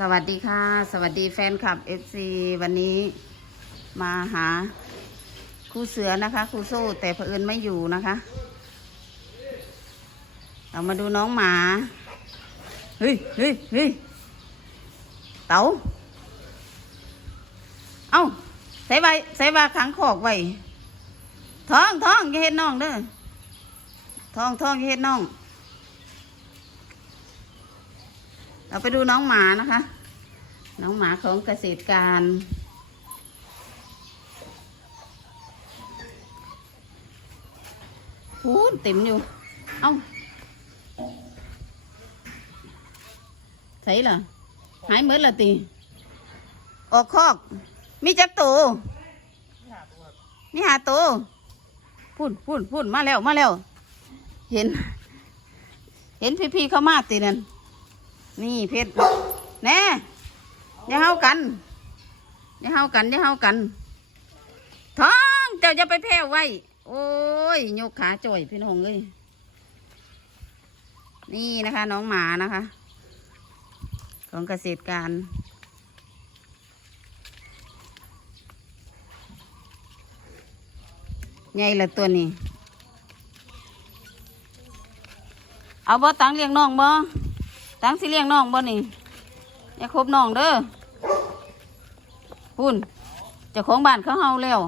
สวัสดีค่ะ สวัสดีแฟนคลับ FC วันนี้มาหาครูเสือนะคะครูโซ่แต่เผอิญไม่อยู่นะคะ เรามาดูน้องหมาเฮ้ยเฮ้ยเฮ้ยเต๋าเอ้าใส่ใบใส่ใบขังขอกไว้ท้องท้องอย่าเห็นน้องเด้อท้องท้องอย่าเห็นน้อง เราไปดูน้องหมานะคะ น้องหมาของเกษตรการ พูดเต็มอยู่ เอ้าใส่เหรอหายเมื่อละตีออกคอก มีจักตวมีหาตวพูดพูดพูดมาแล้วมาแล้ว เห็น เห็นพี่ๆเข้ามาตีนั่น นี่เพชรแน่อย่าเฮากันอย่าเฮากันอย่าเฮากันท้องเจ้าจะไปแพ้ไว้ โอ้ยยกขาจ่อยพี่น้องเลยนี่นะคะ น้องหมานะคะ ของเกษตรการไงละตัวนี้ เอาบ่ตังเลี้ยงน้องบ่ ตังสิเลี้ยงน้องบ่นี่อย่าคบน้องเด้อพุ่นจ้าของบ้านเขาเฮาแล้ว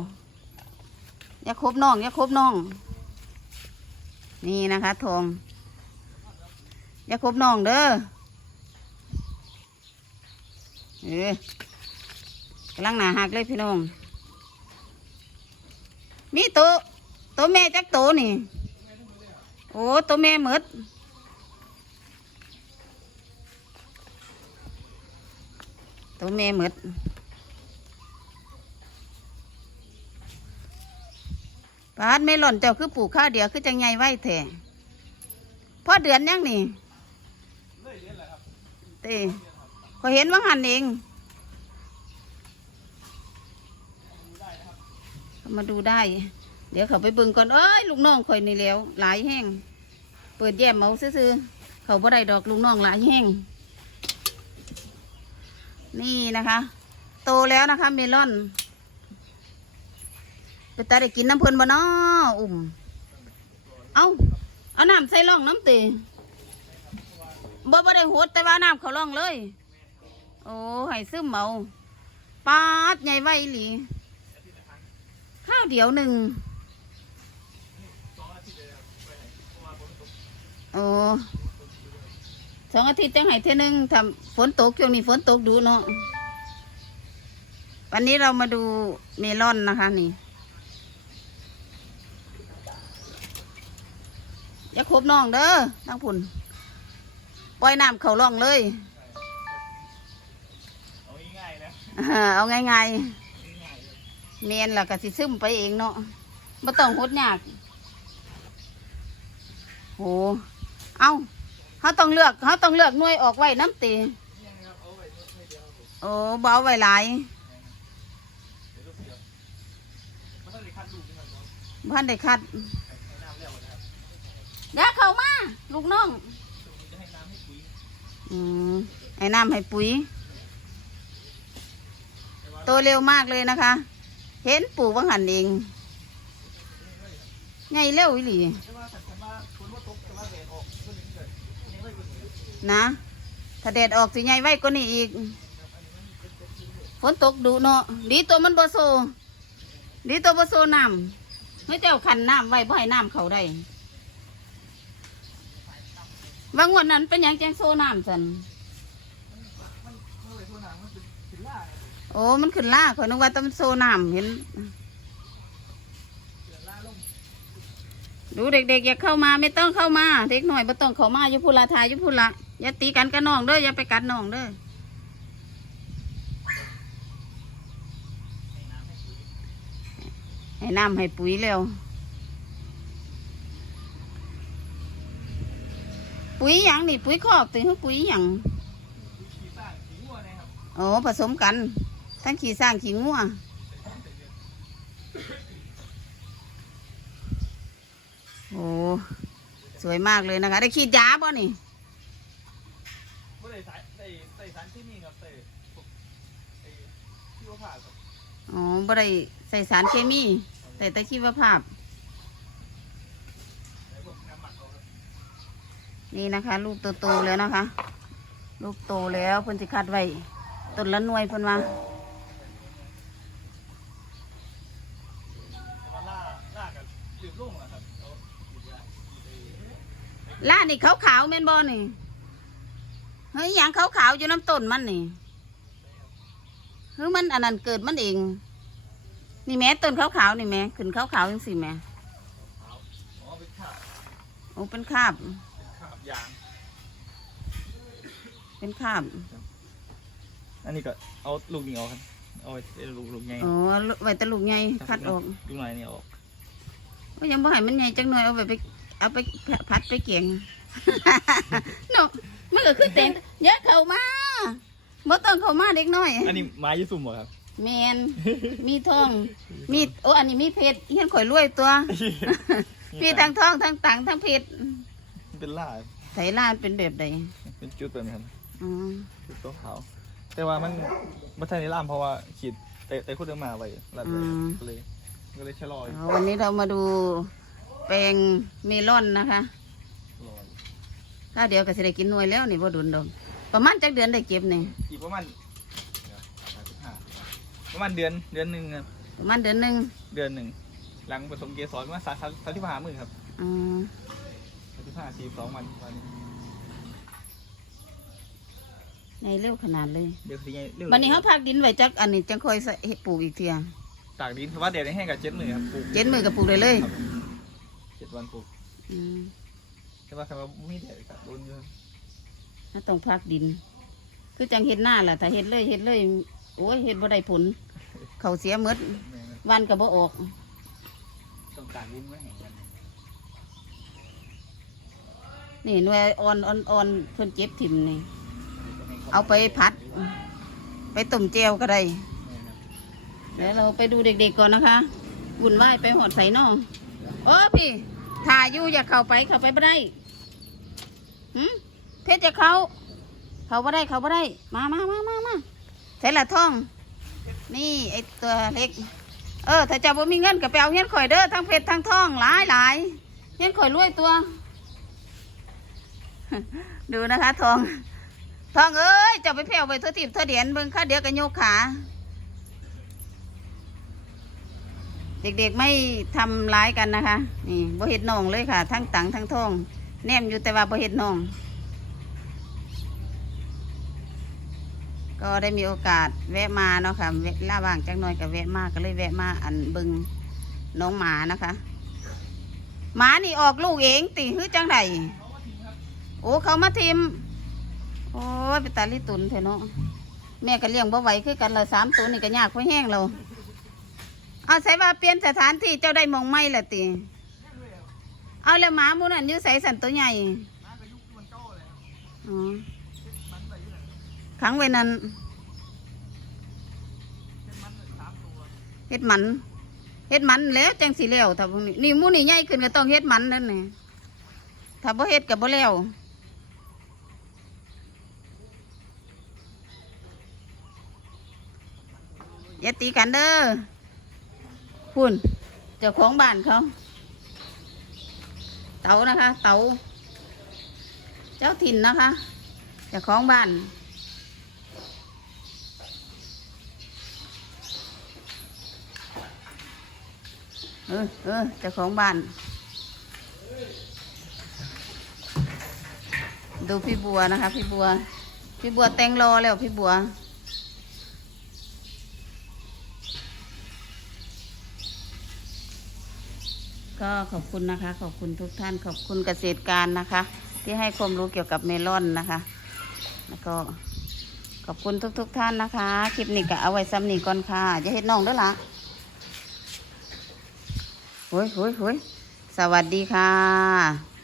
อย่าคบน้องอย่าคบน้อง นี่นะคะทองอย่าคบน้องเด้อเออกำลังหนาหักเลยพี่น้อง มีตัวตัวแม่จักตัวนี่ โอ้ตัวแม่หมด ตัวแม่หมดปาดไม่หล่นเจ้าคือปลูกข้าวเดียวคือจังไงไหวแท้พอเดือนยังนี่เต้ก็เห็นว่าหันเอง มาดูได้ เดี๋ยวเขาไปเบิ่งก่อน เอ้ยลูกน้องข่อยนี่แล้ว หลายแห้ง เปิดแย้มเมาซื่อเขาบ่ได้ดอกลูกน้องหลายแห้ง นี่นะคะ โตแล้วนะคะ เมลอนไปตาได้กินน้ำเพลินบ่น้ออุ่ม เอาเอาน้ำใส่ร่องน้ำตีบ่บ่ได้หดแต่ว่าน้ำเขาร่องเลย โอ้ให้ซึมเมาปาดใหญ่ไวหลี ข้าวเดียวหนึ่งโอ้ องอาทิตย์จังไห้เท่อหนึงทำฝนตกช่วงนี้ฝนตกดูเนาะวันนี้เรามาดูเมลอนนะคะนี่อย่าคบน้องเด้อทั้งผุนปล่อยน้ำเขาล่องเลย เอาง่ายๆนะเอาง่ายๆเมียนล่ะก็สิซึมไปเองเนาะไม่ต้องหดยากโห เอา เขาต้องเลือกเขาต้องเลือกหน่วยออกไว้น้ำตีโอ้เบเอาไว้หลายมันต้องได้คัดลูกนี่ก่อนเนาะพันได้คัดให้น้ำแล้วนะครับอย่าเข้ามา ลูกน้องจะให้น้ำให้ปุ๋ยอืมให้น้ำให้ปุ๋ย โตเร็วมากเลยนะคะ เห็นปลูกว่างหันเอง ไงเร็วอีหลี นะ ถ้าแดดออกสิไงไว้ก็นี่อีก ฝนตกดูเนาะ ดีตัวมันบโซ ดีตัวบโซน้ำเฮ้ยเจ้าขันน้ำไว้บ่ให้น้ำเขาได้บางวันนั้นเป็นยังแจงโซน้ำสันมันเมื่อไหนังมันเป็นสินโอ้มันขึ้นล่าข่อยนึกว่าต้องโซน้ำเห็น ดูเด็กๆ อย่าเข้ามาไม่ต้องเข้ามา เด็กหน่อยไม่ต้องเข้ามาอยู่พุละทายอยู่พุละ อย่าตีกันกับน้องเด้ออย่าไปกัดน้องเด้อให้น้ำให้ปุ๋ยเร็ว ปุ๋ยหยังนี่ปุ๋ยคอกตีหรือปุ๋ยหยังโอ้ผสมกัน ทั้งขี้สร้างขี้งัวโอ้สวยมากเลยนะคะ ได้ขีดยาบ่นี่ เมื่อไหร่สาย ใส่ใส่สารที่มีครับใส่พวกไอ้ที่ว่าผ่าครับ อ๋อบ่ได้ใส่สารเคมีใส่ต่ชีวภาพ นี่นะคะ ลูกโตๆแล้วนะคะ ลูกโตแล้วเพิ่นสิคัดไว้ต้นละหน่วยเพิ่นว่าล่าล่ากับยืมลุ่งอะครับเอาอยู่ยาอยู่ในล่านี่ขาวๆแม่นบ่นี่เฮ้ยยังขาวๆอยู่น้ำต้นมันนี่ คือมันอันนั้นเกิดมันเอง นี่แม่ต้นขาวๆนี่แม่ขึ้นขาวๆจังสิแม่อ๋อเป็นขาบโอ้เป็นคราบเป็นขาบยาง เป็นคราบ อันนี้ก็เอาลูกนี้ออกครับเอาไว้เป็นลูกลูกใหญ่อ๋อไว้แตะลูกใหญ่คัดออกลูกหน่อยนี่ออกว่ายังบ่ให้มันใหญ่จังหน่อยเอาไปไปเอาไปพัดไปเกียงเนาะมันก็คือแต่งเยอะเข้ามา บ่ต้องเข้ามาเด็กน้อย อันนี้ไม้ยี่สุ่มเหรอครับ แมน มีทอง มีโอ้อันนี้มีเพชรเฮียนข่อยรวยตัว มีทั้งทองทั้งตังทั้งเพชรเป็นล่าไถลานเป็นแบบใดเป็นจุดตัวนี้ครับอ๋อจุดตัวขาวแต่ว่ามันมันใช่ในล่ามเพราะว่าขีดเตะเตะคุดเดินมาไว้ลัดเลยก็เลยก็เลยชะลอยเอาวันนี้เรามาดูแปลงเมลอนนะคะลอยถ้าเดี๋ยวก็สิได้กินหน่วยแล้วนี่บ่ดุนดอก ประมาณจักเดือนได้เก็บนี่อีกประมาณเดี๋ยว35ประมาณเดือนเดือนหนึ่งครับประมาณเดือนหนึงเดือนหนึ่งหลังผสมเกสรประมาณสามสามที่ผ่ามือครับอ๋อสามที่ผ่าสี่สองวันวันนี้ในเร็วขนาดเลยเดี๋ยวสิไงเร็ววันนี้เขาพักดินไว้จักอันนี้จังค่อยใส่เฮ็ดปลูกอีกเทียตากดินเพราะว่าเดี๋ยวนี้ให้กับเจ็ดมือครับปลูกเจ็ดมือก็ปลูกได้เลยครับเจ็ดวันปลูกอืมแต่ว่าคำว่าไม่แดดครับโดนเยอะ ถ้าต้องพักดิน คือจังเฮ็ดหน้าล่ะ ถ้าเฮ็ดเลยเฮ็ดเลย โอ้ยเฮ็ดบ่ได้ผล เขาเสียหมดวันก็บ่ออกต้องตากนไว้แห่งกันนี่หน่วยอ่อนอ่อนอ่อนเพิ่นเจ็บถิ่มนี่ เอาไปพัด ไปต้มแจวก็ได้แล้วเราไปดูเด็กๆก่อนนะคะบุญไหว้ไปหอดใส่นอโอ้พี่ถ่ายอยู่อย่าเข้าไปเข้าไปไม่ได้หืม เพชรจะเขา เขาไ่ได้เขาไ่ได้ มามามามามาใส่ละท่อง นี่ไอตัวเล็ก เออถ้าเจะบ่มีเงินก็ไปเอาเฮียนข่อยเด้อทั้งเพชรทั้งท่องหลายหลายเฮียนข่อยรวยตัว ดูนะคะทองทองเอ้ยเจะไปแผ่วไปทั่วทิพย์ทั่วเดียนเบิ่งข้าเดียวกันโยกขา เด็กๆไม่ทำร้ายกันนะคะ นี่บ่เห็ดนองเลยค่ะ ทั้งตังทั้งทองแนมอยู่แต่ว่าบ่เห็ดนอง ก็ได้มีโอกาสแวะมาเนาะค่ะเวลาว่างจักหน่อยก็แวะมาก็เลยแวะมาอันบึงน้องหมานะคะหมานี่ออกลูกเองติหือจังไดโอ้เขามาทิมโอ้ยเป็นตาลิตุนเถอะเนาะแม่ก็เลี้ยงบ่ไหวคือกันเลยสามตัวนี่ก็ยากค่อยแห้งเราเอาใส่ว่าเปลี่ยนสถานที่เจ้าได้มองไม่ละติเอาแล้วหมามูนันอยู่ใส่สันตัวใหญ่อ๋อ มันไปอยู่ไหน ขังไว้นั่นเป็นมันเลยสามตัวเฮ็ดมันเฮ็ดมันแล้วจังสิแล้วถ้าพวกนี้นี่มูนี่ใหญ่ขึ้นก็ต้องเฮ็ดมันนั่นนี่ถ้าบ่เฮ็ดก็บ่แล้วอย่าตีกันเด้อคุณเจ้าของบ้านเขาเต๋านะคะ เต๋าเจ้าถิ่นนะคะเจ้าของบ้าน เออเออเจ้าของบ้าน ดูพี่บัวนะคะ พี่บัว พี่บัวแต่งรอแล้วพี่บัว ก็ขอบคุณนะคะ ขอบคุณทุกท่าน ขอบคุณเกษตรการนะคะ ที่ให้ความรู้เกี่ยวกับเมลอนนะคะ แล้วก็ขอบคุณทุกๆทท่านนะคะ คลิปนี้ก็เอาไว้ซ้ำนี่ก่อนค่ะจะเห็นน้องด้วยล่ะ โอ้ยโอ้ยโอ้ยสวัสดีค่ะ